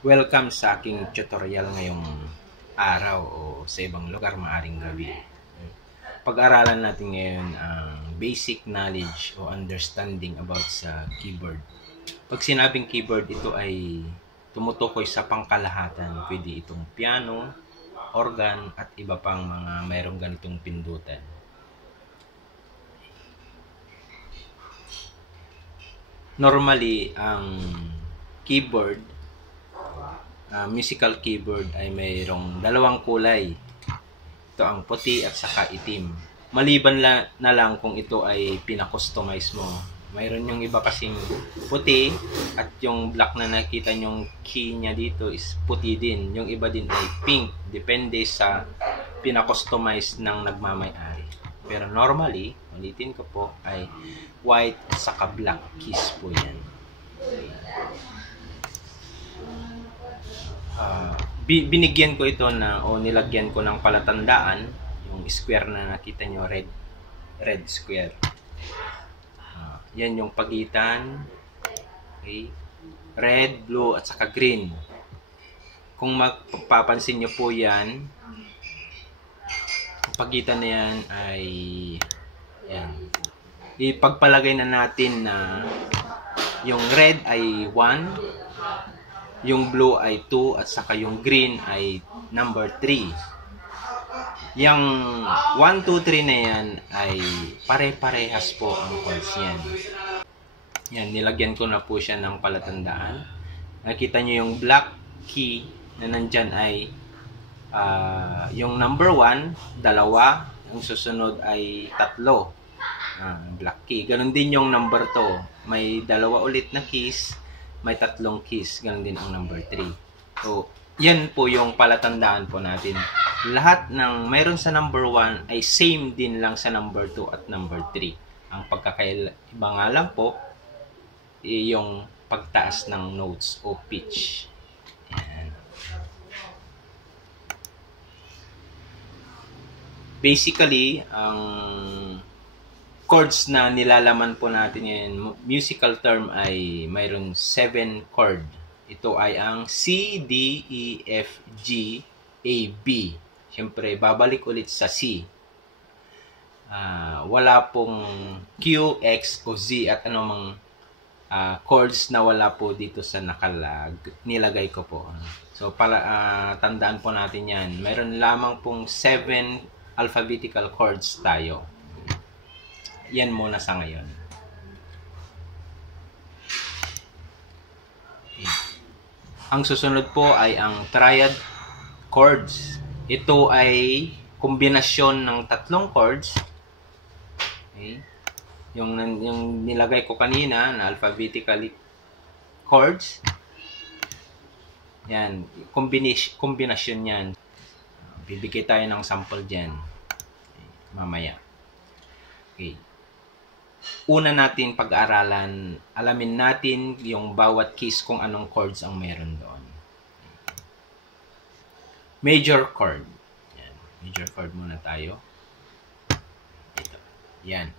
Welcome sa aking tutorial ngayong araw o sa ibang lugar, maaring gabi. Pag-aralan natin ngayon ang basic knowledge o understanding about sa keyboard. Pag sinabing keyboard, ito ay tumutukoy sa pangkalahatan. Pwede itong piano, organ, at iba pang mga mayroong ganitong pindutan. Normally, ang keyboard, musical keyboard ay mayroong dalawang kulay. Ito ang puti at saka itim. Maliban na lang kung ito ay pinakustomize mo. Mayroon yung iba kasing puti at yung black na nakita nyong key niya dito is puti din. Yung iba din ay pink. Depende sa pinakustomize ng nagmamay-ari. Pero normally, ulitin ko po, ay white at saka black keys po yan. Binigyan ko ito o nilagyan ko ng palatandaan, yung square na nakita nyo, red square. Yan yung pagitan. Okay. Red, blue, at saka green. Kung mapapansin nyo po yan, ang pagitan na yan ay yan. Ipagpalagay na natin na yung red ay 1, yung blue ay 2, at saka yung green ay number 3. Yung 1, 2, 3 na yan ay pare-parehas po ang chords yan. Yan, nilagyan ko na po siya ng palatandaan. Nakita nyo yung black key na nandyan ay yung number 1, 2, yung susunod ay 3. Black key. Ganon din yung number 2. May 2 ulit na keys, may 3 keys. Ganon din ang number 3. So, yan po yung palatandaan po natin. Lahat ng mayroon sa number 1 ay same din lang sa number 2 at number 3. Ang pagkakaiba nga lang po, yung pagtaas ng notes o pitch. Yan. Basically, ang chords na nilalaman po natin ngayon, musical term ay mayroon 7 chord. Ito ay ang C, D, E, F, G, A, B. Siyempre, babalik ulit sa C. Wala pong Q, X, o Z at anumang chords na wala po dito sa nilagay ko po. So, tandaan po natin yan. Mayroon lamang pong 7 alphabetical chords tayo. Yan muna sa ngayon. Okay. Ang susunod po ay ang triad chords. Ito ay kombinasyon ng 3 chords. Okay. Yung nilagay ko kanina na alphabetically chords. Yan, kombinasyon yan. Bibigay tayo ng sample dyan. Okay. Mamaya. Okay. Una natin pag-aralan, alamin natin yung bawat keys kung anong chords ang meron doon. Major chord. Yan. Major chord muna tayo. Ito. Yan.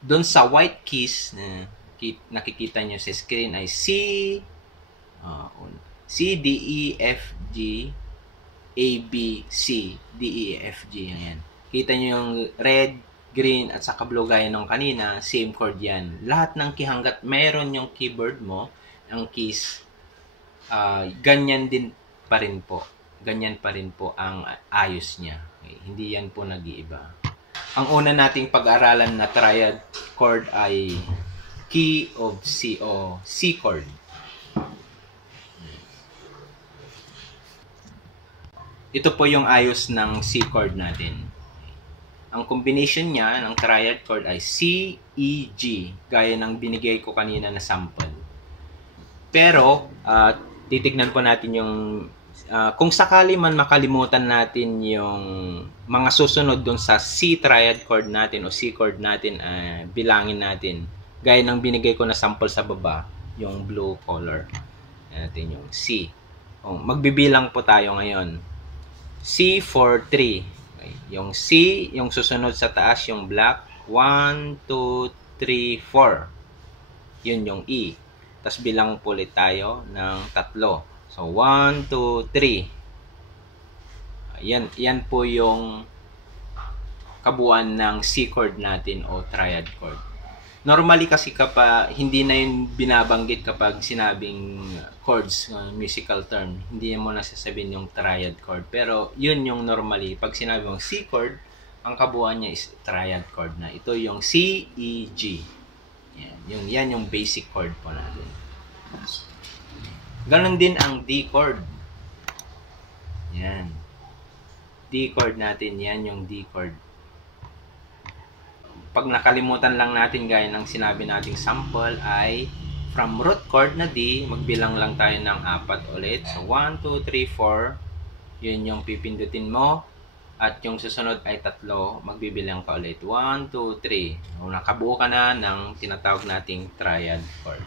Doon sa white keys na nakikita nyo sa screen ay C, D, E, F, G, A, B, C, D, E, F, G. Yan. Kita nyo yung red, green, at saka blue gaya nung kanina, same chord yan. Lahat ng hanggat meron yung keyboard mo, ang keys, ganyan din pa rin po. Ganyan pa rin po ang ayos niya. Okay. Hindi yan po nag-iiba. Ang una nating pag-aralan na triad chord ay key of C o C chord. Ito po yung ayos ng C chord natin. Ang combination niya ng triad chord ay C, E, G, gaya ng binigay ko kanina na sample. Pero, titignan po natin yung, kung sakali man makalimutan natin yung mga susunod dun sa C triad chord natin o C chord natin, bilangin natin. Gaya ng binigay ko na sample sa baba, yung blue color. Natin yung C. Magbibilang po tayo ngayon. C for 3. Okay. Yung C, yung susunod sa taas, yung black. 1, 2, 3, 4. Yun yung E. Tapos bilang po ulit tayo ng 3. So, 1, 2, 3. Yan po yung kabuuan ng C chord natin o triad chord. Normally kasi kapag hindi na yun binabanggit kapag sinabing chords, musical term, hindi mo na sasabihin yung triad chord. Pero yun yung normally, pag sinabi mong C chord, ang kabuuan niya is triad chord na. Ito yung C, E, G. Yan yung basic chord po natin. Ganon din ang D chord. Yan. D chord natin, yan yung D chord. Pag nakalimutan lang natin gaya ng sinabi nating sample ay from root chord na D, magbilang lang tayo ng 4 ulit. So 1, 2, 3, 4. Yun yung pipindutin mo. At yung susunod ay 3, magbibilang ka ulit. 1, 2, 3. So, nakabuo ka na ng tinatawag nating triad chord.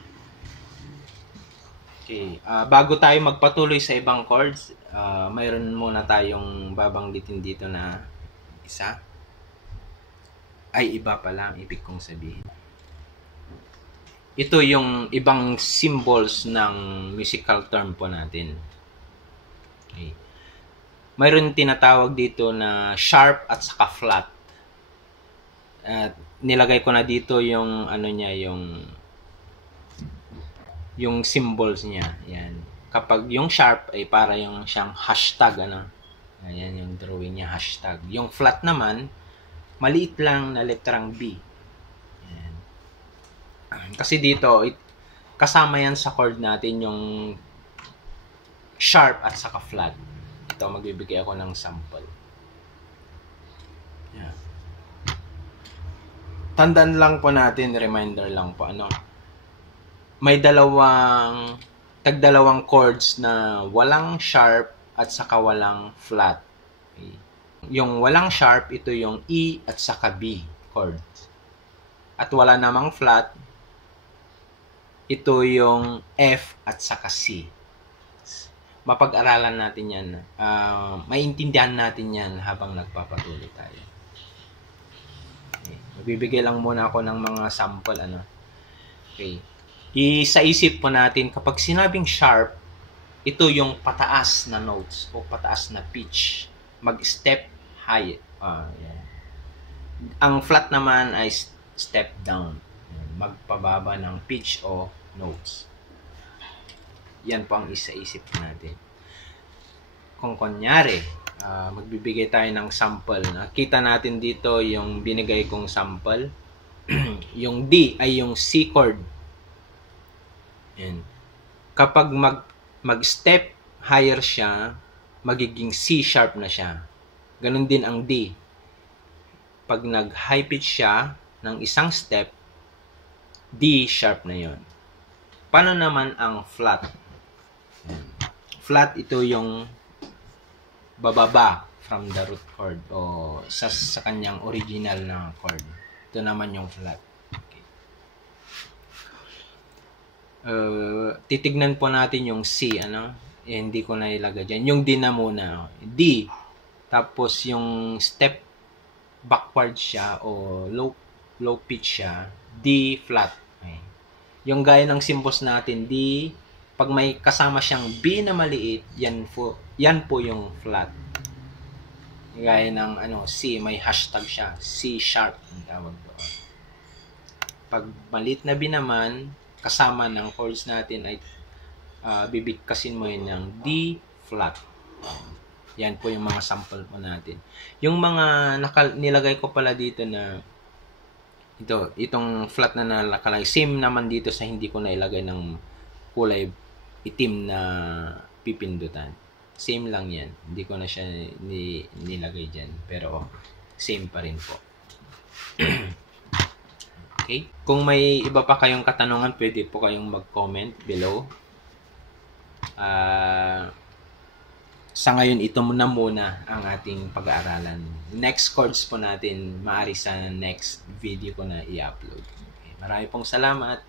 Okay. Bago tayo magpatuloy sa ibang chords, mayroon muna tayong babanggitin dito na isa. Ay, iba pala ang ibig kong sabihin. Ito yung ibang symbols ng musical term po natin. Okay. Mayroon tinatawag dito na sharp at saka flat. At nilagay ko na dito yung ano niya, yung symbols niya. Yan. Kapag yung sharp ay para yung siyang hashtag, ano. Ayan yung drawing niya, hashtag. Yung flat naman, maliit lang na letrang B. Ayan. Kasi dito, kasama yan sa chord natin yung sharp at saka flat. Ito, magbibigay ako ng sample. Ayan. Tandaan lang po natin, reminder lang po, ano. May tagdalawang chords na walang sharp at saka walang flat. Okay. Yung walang sharp, ito yung E at saka B chord. At wala namang flat, ito yung F at saka C. Mapag-aralan natin yan. Maintindihan natin yan habang nagpapatuloy tayo. Okay. Magbibigay lang muna ako ng mga sample. Ano? Okay. Sa isip po natin, kapag sinabing sharp, ito yung pataas na notes o pataas na pitch. Mag-step high. Yeah. Ang flat naman ay step down. Magpababa ng pitch o notes. Yan po ang isa-isip natin. Kung kunyari, magbibigay tayo ng sample. Nakita natin dito yung binigay kong sample. Yung D ay yung C chord. Yan. Kapag mag-step higher siya, magiging C sharp na siya. Ganon din ang D. Pag nag-high pitch siya ng isang step, D sharp na yon. Paano naman ang flat? Yan. Flat, ito yung bababa from the root chord o sa kanyang original na chord. Ito naman yung flat. Titignan po natin yung C, ano? Hindi ko na ilagay dyan. Yung D na muna. D. Tapos yung step backward siya o low pitch siya. D flat. Okay. Yung gaya ng symbols natin, D, pag may kasama siyang B na maliit, yan po yung flat. Gaya ng C, may hashtag siya. C sharp ang tawag doon. Pag maliit na B naman, kasama ng chords natin ay bibigkasin mo yun ng D flat. Yan po yung mga sample po natin. Yung mga nilagay ko pala dito na itong flat na nakalagay, same naman dito sa hindi ko na ilagay ng kulay itim na pipindutan. Same lang yan. Hindi ko na siya nilagay dyan. Pero same pa rin po. Okay? Kung may iba pa kayong katanungan, pwede po kayong mag-comment below. Sa ngayon, ito muna ang ating pag-aaralan. Next chords po natin, maaari sa next video ko na i-upload. Okay. Marami pong salamat.